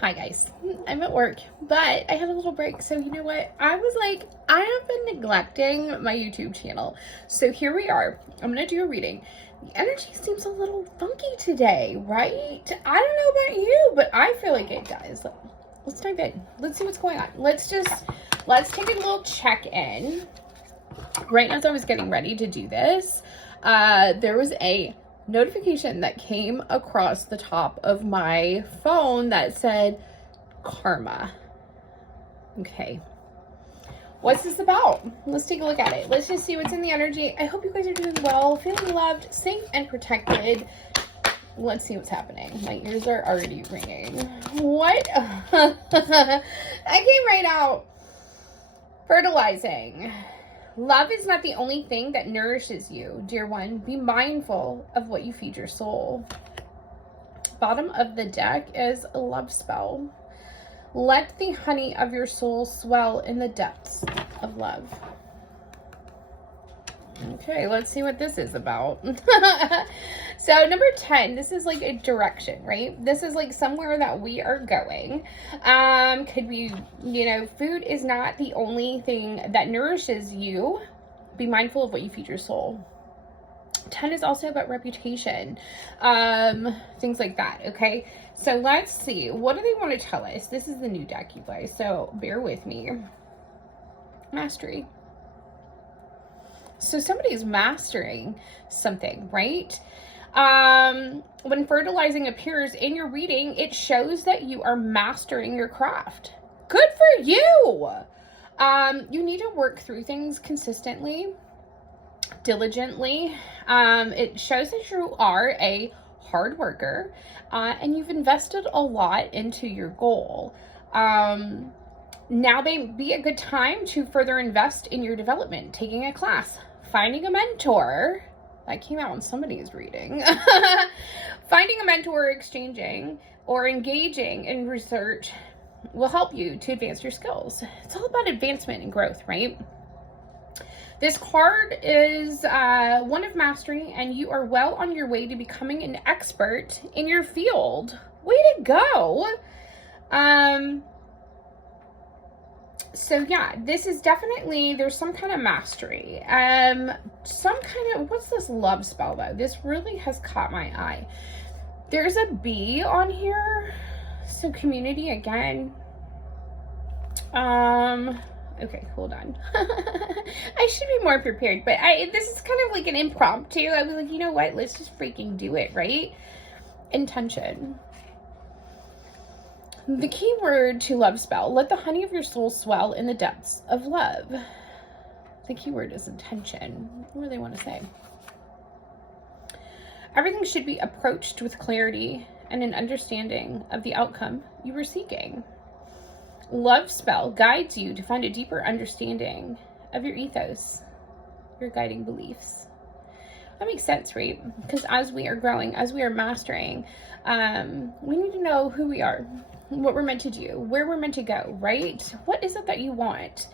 Hi guys, I'm at work, but I had a little break. So you know what? I was like, I have been neglecting my YouTube channel. So here we are. I'm going to do a reading. The energy seems a little funky today, right? I don't know about you, but I feel like it does. Let's dive in. Let's see what's going on. Let's take a little check-in. Right as I was getting ready to do this, there was a notification that came across the top of my phone that said karma. Okay, what's this about? Let's take a look at it. Let's just see what's in the energy. I hope you guys are doing well, feeling loved, safe, and protected. Let's see what's happening. My ears are already ringing. What? I came right out. Fertilizing. Love is not the only thing that nourishes you, dear one. Be mindful of what you feed your soul. Bottom of the deck is a love spell. Let the honey of your soul swell in the depths of love. Okay, let's see what this is about. So number 10, this is like a direction, right? This is like somewhere that we are going. Could be, food is not the only thing that nourishes you. Be mindful of what you feed your soul. 10 is also about reputation, things like that, okay? So let's see, what do they want to tell us? This is the new deck, you guys, so bear with me. Mastery. So somebody is mastering something, right? When fertilizing appears in your reading, it shows that you are mastering your craft. Good for you! You need to work through things consistently, diligently. It shows that you are a hard worker, and you've invested a lot into your goal. Now may be a good time to further invest in your development, taking a class, finding a mentor. That came out in somebody's reading. Finding a mentor, exchanging, or engaging in research will help you to advance your skills. It's all about advancement and growth, right? This card is one of mastery, and you are well on your way to becoming an expert in your field. Way to go! So yeah, this is definitely, there's some kind of mastery. Some kind of, what's this love spell though? This really has caught my eye. There's a bee on here. So community again. Okay, hold on. I should be more prepared, but this is kind of like an impromptu. I was like, you know what? Let's just freaking do it, right? Intention. The key word to love spell, let the honey of your soul swell in the depths of love. The key word is intention. What do they want to say? Everything should be approached with clarity and an understanding of the outcome you were seeking. Love spell guides you to find a deeper understanding of your ethos, your guiding beliefs. That makes sense, right? Because as we are growing, as we are mastering, we need to know who we are, what we're meant to do, where we're meant to go, right? What is it that you want?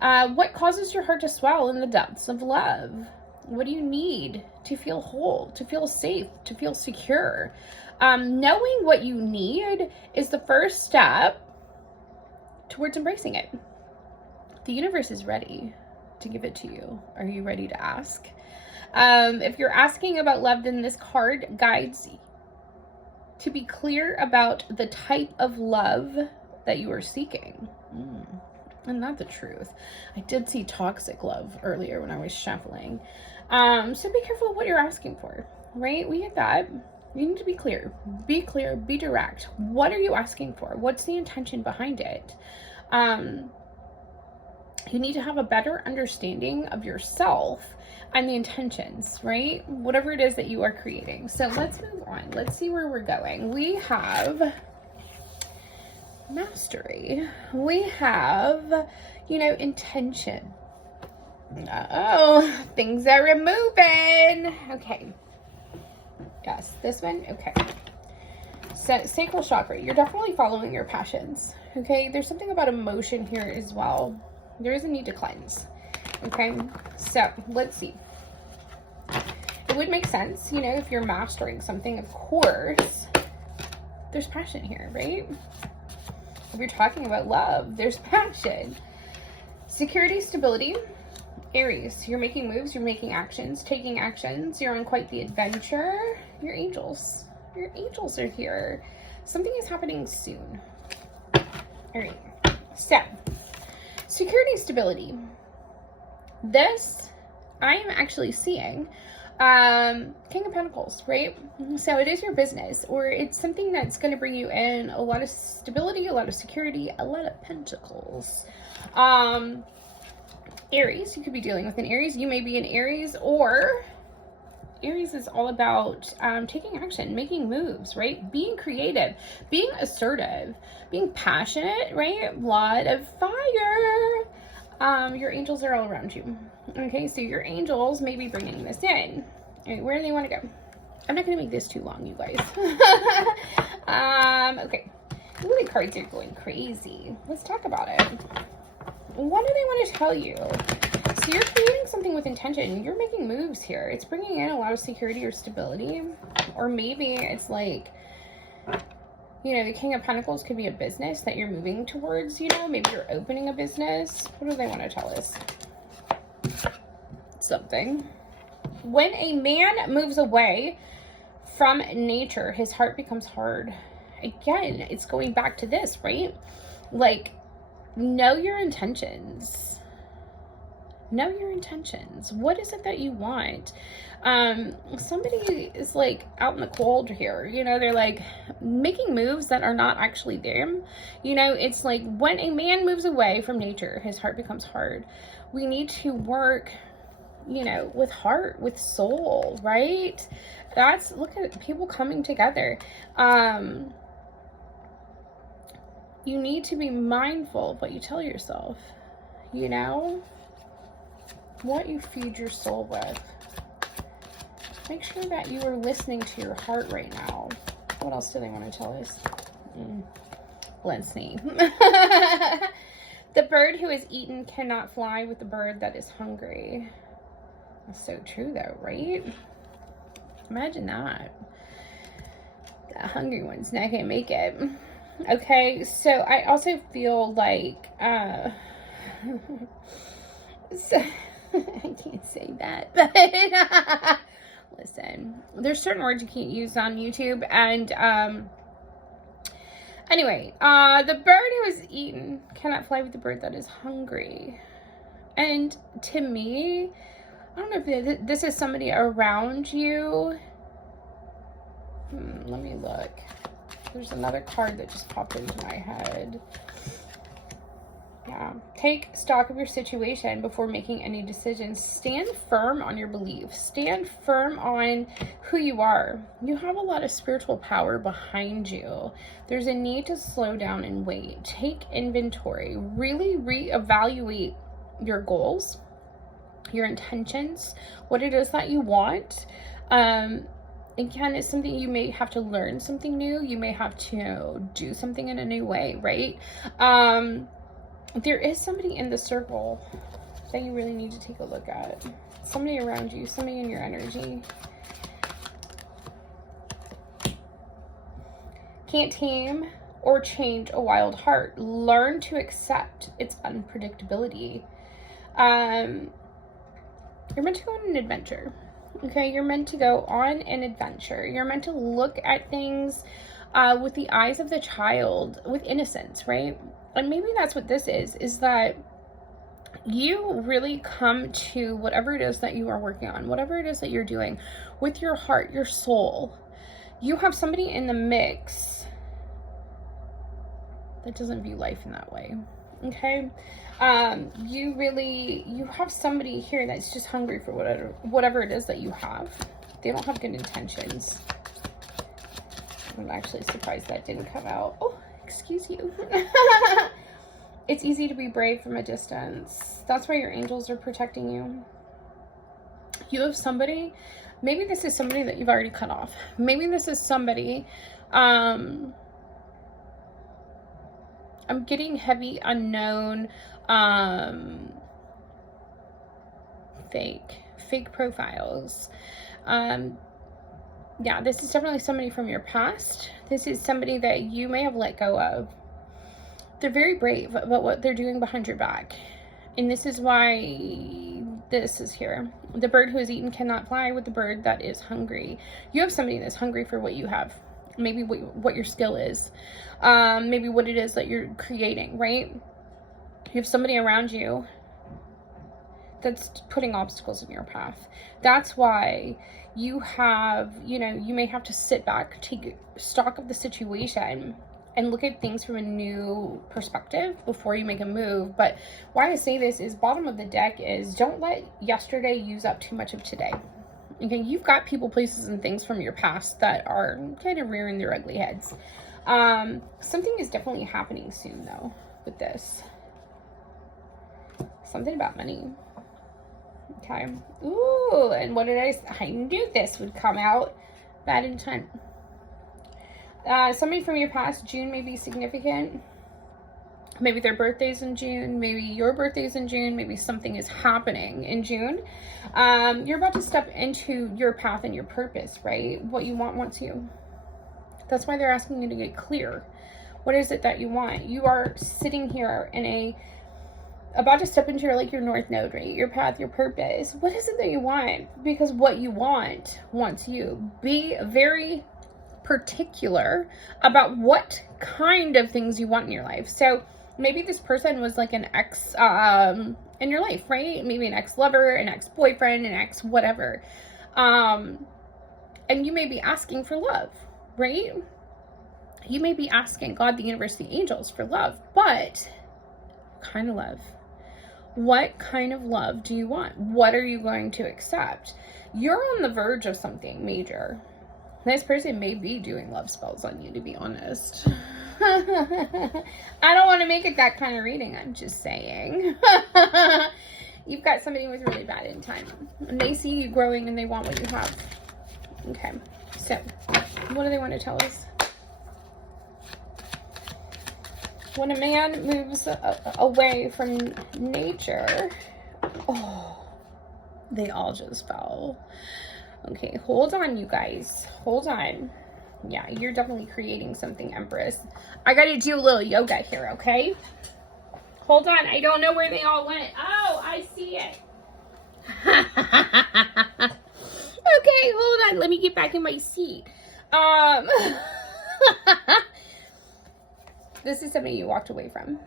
What causes your heart to swell in the depths of love? What do you need to feel whole, to feel safe, to feel secure? Knowing what you need is the first step towards embracing it. The universe is ready to give it to you. Are you ready to ask? If you're asking about love, then this card guides you to be clear about the type of love that you are seeking. And not the truth. I did see toxic love earlier when I was shuffling. So be careful what you're asking for, right? We get that. You need to be clear, be direct. What are you asking for? What's the intention behind it? You need to have a better understanding of yourself and the intentions, right? Whatever it is that you are creating. So let's move on. Let's see where we're going. We have mastery. We have, intention. Uh-oh, things are moving. Okay. Yes, this one. Okay. So sacral chakra, you're definitely following your passions. Okay. There's something about emotion here as well. There is a need to cleanse. Okay. So let's see. It would make sense, if you're mastering something, of course, there's passion here, right? If you're talking about love, there's passion. Security, stability. Aries, you're making moves, you're making actions, taking actions. You're on quite the adventure. Your angels are here. Something is happening soon. All right. So, security, stability. This, I am actually seeing King of Pentacles, right? So it is your business, or it's something that's going to bring you in a lot of stability, a lot of security, a lot of pentacles. Aries, you could be dealing with an Aries. You may be an Aries, or Aries is all about taking action, making moves, right? Being creative, being assertive, being passionate, right? A lot of fire. Your angels are all around you. Okay, so your angels may be bringing this in. All right, where do they want to go? I'm not going to make this too long, you guys. Okay. Ooh, the cards are going crazy. Let's talk about it. What do they want to tell you? So you're creating something with intention. You're making moves here. It's bringing in a lot of security or stability. Or maybe it's like, you know, the King of Pentacles could be a business that you're moving towards, you know. Maybe you're opening a business. What do they want to tell us? Something. When a man moves away from nature, his heart becomes hard. Again, it's going back to this, right? Like, know your intentions. Know your intentions. What is it that you want? Somebody is like out in the cold here, you know, they're like making moves that are not actually them. You know, it's like when a man moves away from nature, his heart becomes hard. We need to work, you know, with heart, with soul, right? That's, look at people coming together. You need to be mindful of what you tell yourself, you know, what you feed your soul with. Make sure that you are listening to your heart right now. What else do they want to tell us? Let's see. The bird who is eaten cannot fly with the bird that is hungry. That's so true though, right? Imagine that. The hungry one's not gonna make it. Okay, so I also feel like so I can't say that, but listen, there's certain words you can't use on YouTube, and anyway, the bird who is eaten cannot fly with the bird that is hungry. And to me, I don't know if this is somebody around you. Let me look. There's another card that just popped into my head. Yeah. Take stock of your situation before making any decisions. Stand firm on your beliefs. Stand firm on who you are. You have a lot of spiritual power behind you. There's a need to slow down and wait. Take inventory. Really reevaluate your goals, your intentions, what it is that you want. Again, it's something you may have to learn something new. You may have to do something in a new way, right? There is somebody in the circle that you really need to take a look at. Somebody around you, somebody in your energy. Can't tame or change a wild heart. Learn to accept its unpredictability. You're meant to go on an adventure. Okay, you're meant to go on an adventure. You're meant to look at things with the eyes of the child, with innocence, right? And maybe that's what this is that you really come to whatever it is that you are working on, whatever it is that you're doing, with your heart, your soul. You have somebody in the mix that doesn't view life in that way, okay? You have somebody here that's just hungry for whatever it is that you have. They don't have good intentions. I'm actually surprised that didn't come out. Oh, excuse you. It's easy to be brave from a distance. That's why your angels are protecting you. You have somebody, maybe this is somebody that you've already cut off. Maybe this is somebody, I'm getting heavy unknown, fake profiles. Yeah, this is definitely somebody from your past. This is somebody that you may have let go of. They're very brave about what they're doing behind your back. And this is why this is here. The bird who is eaten cannot fly with the bird that is hungry. You have somebody that's hungry for what you have. Maybe what your skill is. Maybe what it is that you're creating, right? You have somebody around you that's putting obstacles in your path. That's why you have, you know, you may have to sit back, take stock of the situation, and look at things from a new perspective before you make a move. But why I say this is, bottom of the deck is, don't let yesterday use up too much of today. Okay, you've got people, places, and things from your past that are kind of rearing their ugly heads. Something is definitely happening soon, though, with this. Something about money. Okay. Ooh, and what did I knew this would come out. Bad intent. Somebody from your past, June may be significant. Maybe their birthday's in June. Maybe your birthday's in June. Maybe something is happening in June. You're about to step into your path and your purpose, right? What you want wants you. That's why they're asking you to get clear. What is it that you want? You are sitting here in about to step into your north node, right? Your path, your purpose. What is it that you want? Because what you want wants you. Be very particular about what kind of things you want in your life. So maybe this person was like an ex in your life, right? Maybe an ex-lover, an ex-boyfriend, an ex whatever. And you may be asking for love, right? You may be asking God, the universe, the angels for love, but what kind of love? What kind of love do you want? What are you going to accept? You're on the verge of something major. This person may be doing love spells on you, to be honest. I don't want to make it that kind of reading. I'm just saying. You've got somebody with really bad intent. And they see you growing and they want what you have. Okay. So, what do they want to tell us? When a man moves away from nature, oh, they all just fell. Okay, hold on, you guys. Hold on. Yeah, you're definitely creating something, Empress. I gotta do a little yoga here, okay? Hold on. I don't know where they all went. Oh, I see it. Okay, hold on. Let me get back in my seat. This is somebody you walked away from.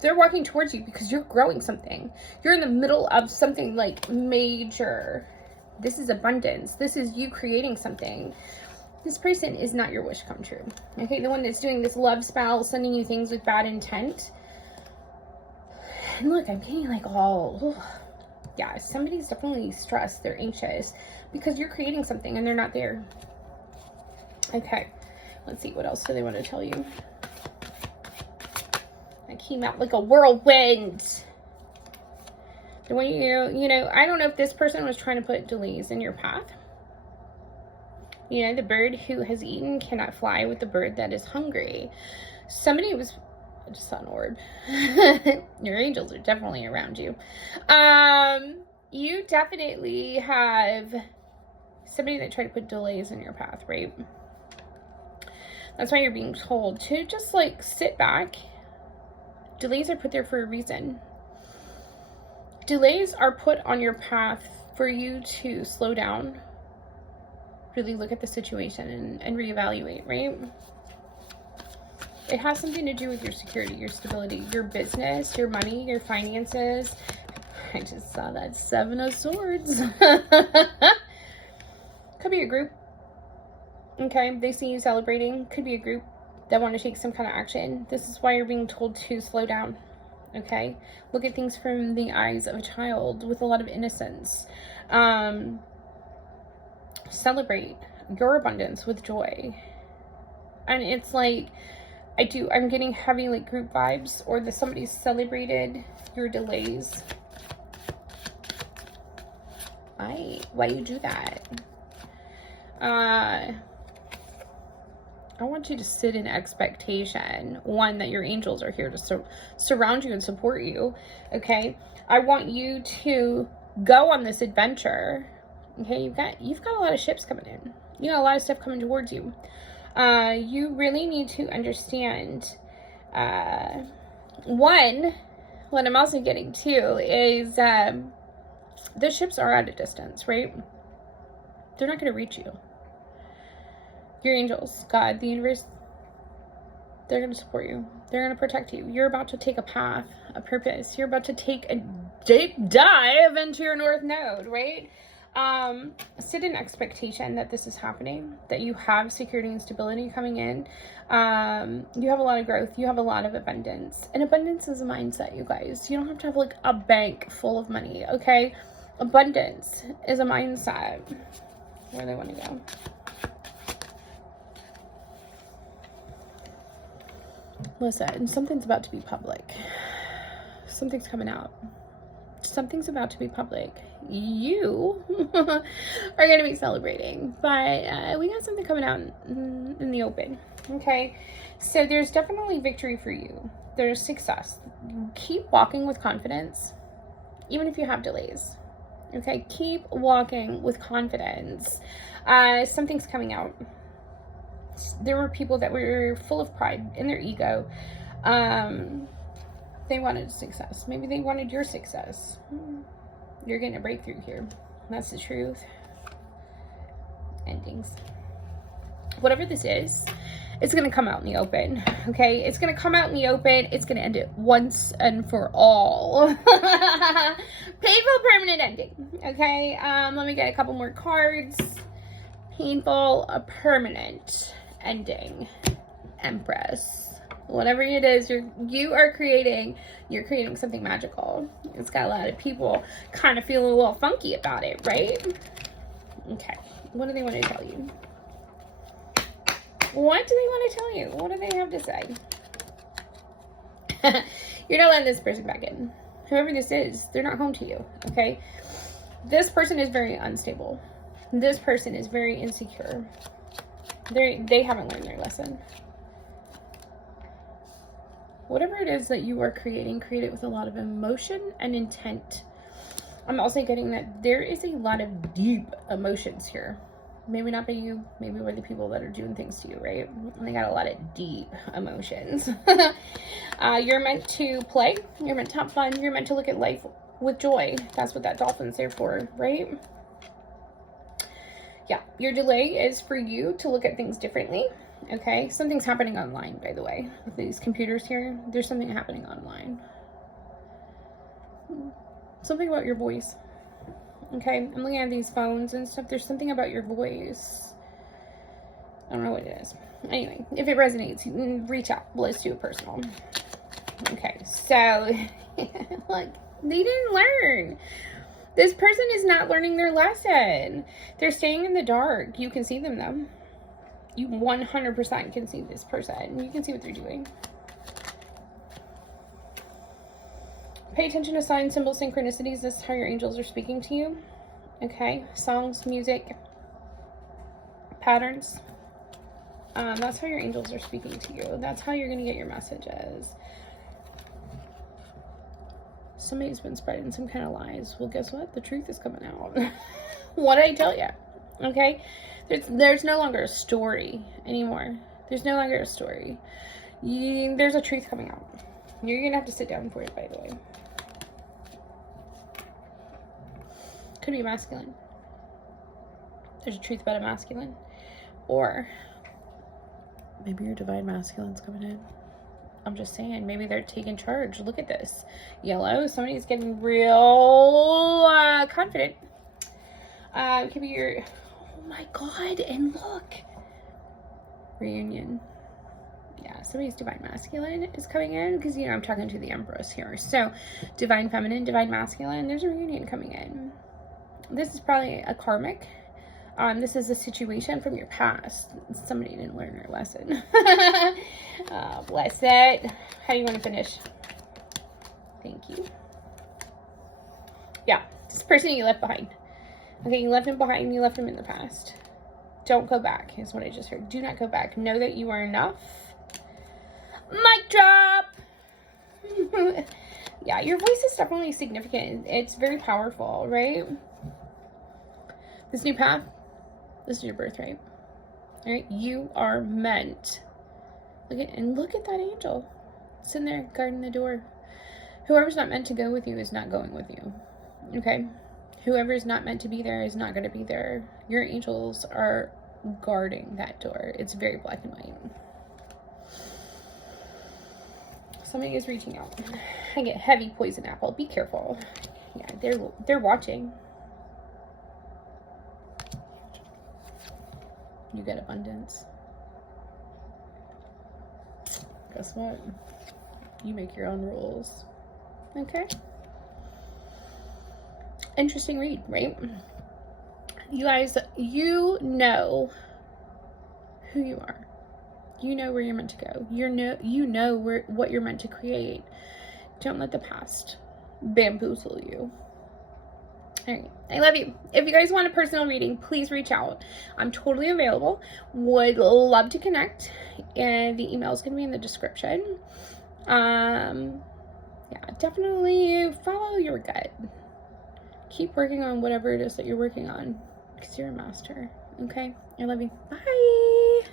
They're walking towards you because you're growing something. You're in the middle of something like major. This is abundance. This is you creating something. This person is not your wish come true. Okay, the one that's doing this love spell, sending you things with bad intent. And look, I'm getting like all, yeah, somebody's definitely stressed. They're anxious because you're creating something and they're not there. Okay, let's see. What else do they want to tell you? I came out like a whirlwind. The way you know, I don't know if this person was trying to put delays in your path. You know, the bird who has eaten cannot fly with the bird that is hungry. Somebody was, I just saw an orb. Your angels are definitely around you. You definitely have somebody that tried to put delays in your path, right? That's why you're being told to just like sit back. Delays are put there for a reason. Delays are put on your path for you to slow down, really look at the situation and reevaluate, right? It has something to do with your security, your stability, your business, your money, your finances. I just saw that 7 of Swords. Could be a group. Okay, they see you celebrating. Could be a group that want to take some kind of action. This is why you're being told to slow down. Okay, look at things from the eyes of a child with a lot of innocence. Celebrate your abundance with joy. And it's like, I'm getting heavy like group vibes, or that somebody celebrated your delays. Why you do that? I want you to sit in expectation. One, that your angels are here to surround you and support you. Okay, I want you to go on this adventure. Okay, you've got a lot of ships coming in. You got a lot of stuff coming towards you. You really need to understand What I'm also getting too is the ships are at a distance, right? They're not going to reach you. Your angels, God, the universe, they're going to support you. They're going to protect you. You're about to take a path, a purpose. You're about to take a deep dive into your North Node, right? Sit in expectation that this is happening, that you have security and stability coming in. You have a lot of growth. You have a lot of abundance. And abundance is a mindset, you guys. You don't have to have like a bank full of money, okay? Abundance is a mindset. Where do they want to go? Listen, something's about to be public. Something's coming out. Something's about to be public. You are going to be celebrating, but we got something coming out in the open. Okay, so there's definitely victory for you. There's success. Keep walking with confidence, even if you have delays. Okay, keep walking with confidence. Something's coming out. There were people that were full of pride in their ego. They wanted success. Maybe they wanted your success. You're getting a breakthrough here. That's the truth. Endings. Whatever this is, it's going to come out in the open. Okay? It's going to come out in the open. It's going to end it once and for all. Painful permanent ending. Okay? Let me get a couple more cards. Painful, a permanent ending. Empress. Whatever it is you're creating something magical. It's got a lot of people kind of feeling a little funky about it, right? Okay. What do they want to tell you? What do they want to tell you? What do they have to say? You're not letting this person back in. Whoever this is, they're not home to you, okay? This person is very unstable. This person is very insecure. They haven't learned their lesson. Whatever it is that you are creating, create it with a lot of emotion and intent. I'm also getting that there is a lot of deep emotions here. Maybe not by you, maybe by the people that are doing things to you, right? And they got a lot of deep emotions. You're meant to play. You're meant to have fun. You're meant to look at life with joy. That's what that dolphin's there for, right? Yeah, your delay is for you to look at things differently. Okay, something's happening online, by the way. With these computers here, there's something happening online. Something about your voice. Okay, I'm looking at these phones and stuff. There's something about your voice. I don't know what it is. Anyway, if it resonates, you can reach out. Let's do it personal. Okay, so, look, they didn't learn. This person is not learning their lesson. They're staying in the dark. You can see them, though. You 100% can see this person. You can see what they're doing. Pay attention to signs, symbols, synchronicities. This is how your angels are speaking to you. Okay? Songs, music, patterns. That's how your angels are speaking to you. That's how you're going to get your messages. Somebody's been spreading some kind of lies. Well, guess what? The truth is coming out. What did I tell you? Okay? There's no longer a story anymore. There's no longer a story. There's a truth coming out. You're going to have to sit down for it, by the way. Could be masculine. There's a truth about a masculine. Or maybe your divine masculine's coming in. I'm just saying, maybe they're taking charge. Look at this. Yellow, somebody's getting real confident. Could be your... Oh my God, and look. Reunion. Yeah, somebody's divine masculine is coming in because, you know, I'm talking to the Empress here. So, divine feminine, divine masculine, there's a reunion coming in. This is probably a karmic. This is a situation from your past. Somebody didn't learn their lesson. Oh, bless it. How do you want to finish? Thank you. Yeah, this person you left behind. Okay, you left him behind. You left him in the past. Don't go back, is what I just heard. Do not go back. Know that you are enough. Mic drop! Yeah, your voice is definitely significant. It's very powerful, right? This new path, this is your birthright. All right, you are meant. Look at that angel. Sitting there guarding the door. Whoever's not meant to go with you is not going with you. Okay? Whoever's not meant to be there is not going to be there. Your angels are guarding that door. It's very black and white. Somebody is reaching out. I get heavy poison apple. Be careful. Yeah, they're watching. You get abundance. Guess what? You make your own rules. Okay? Interesting read, right? You guys, you know who you are. You know where you're meant to go. You know what you're meant to create. Don't let the past bamboozle you. All right. I love you. If you guys want a personal reading, please reach out. I'm totally available. Would love to connect. And the email is going to be in the description. Yeah, definitely follow your gut. Keep working on whatever it is that you're working on, because you're a master. Okay? I love you. Bye.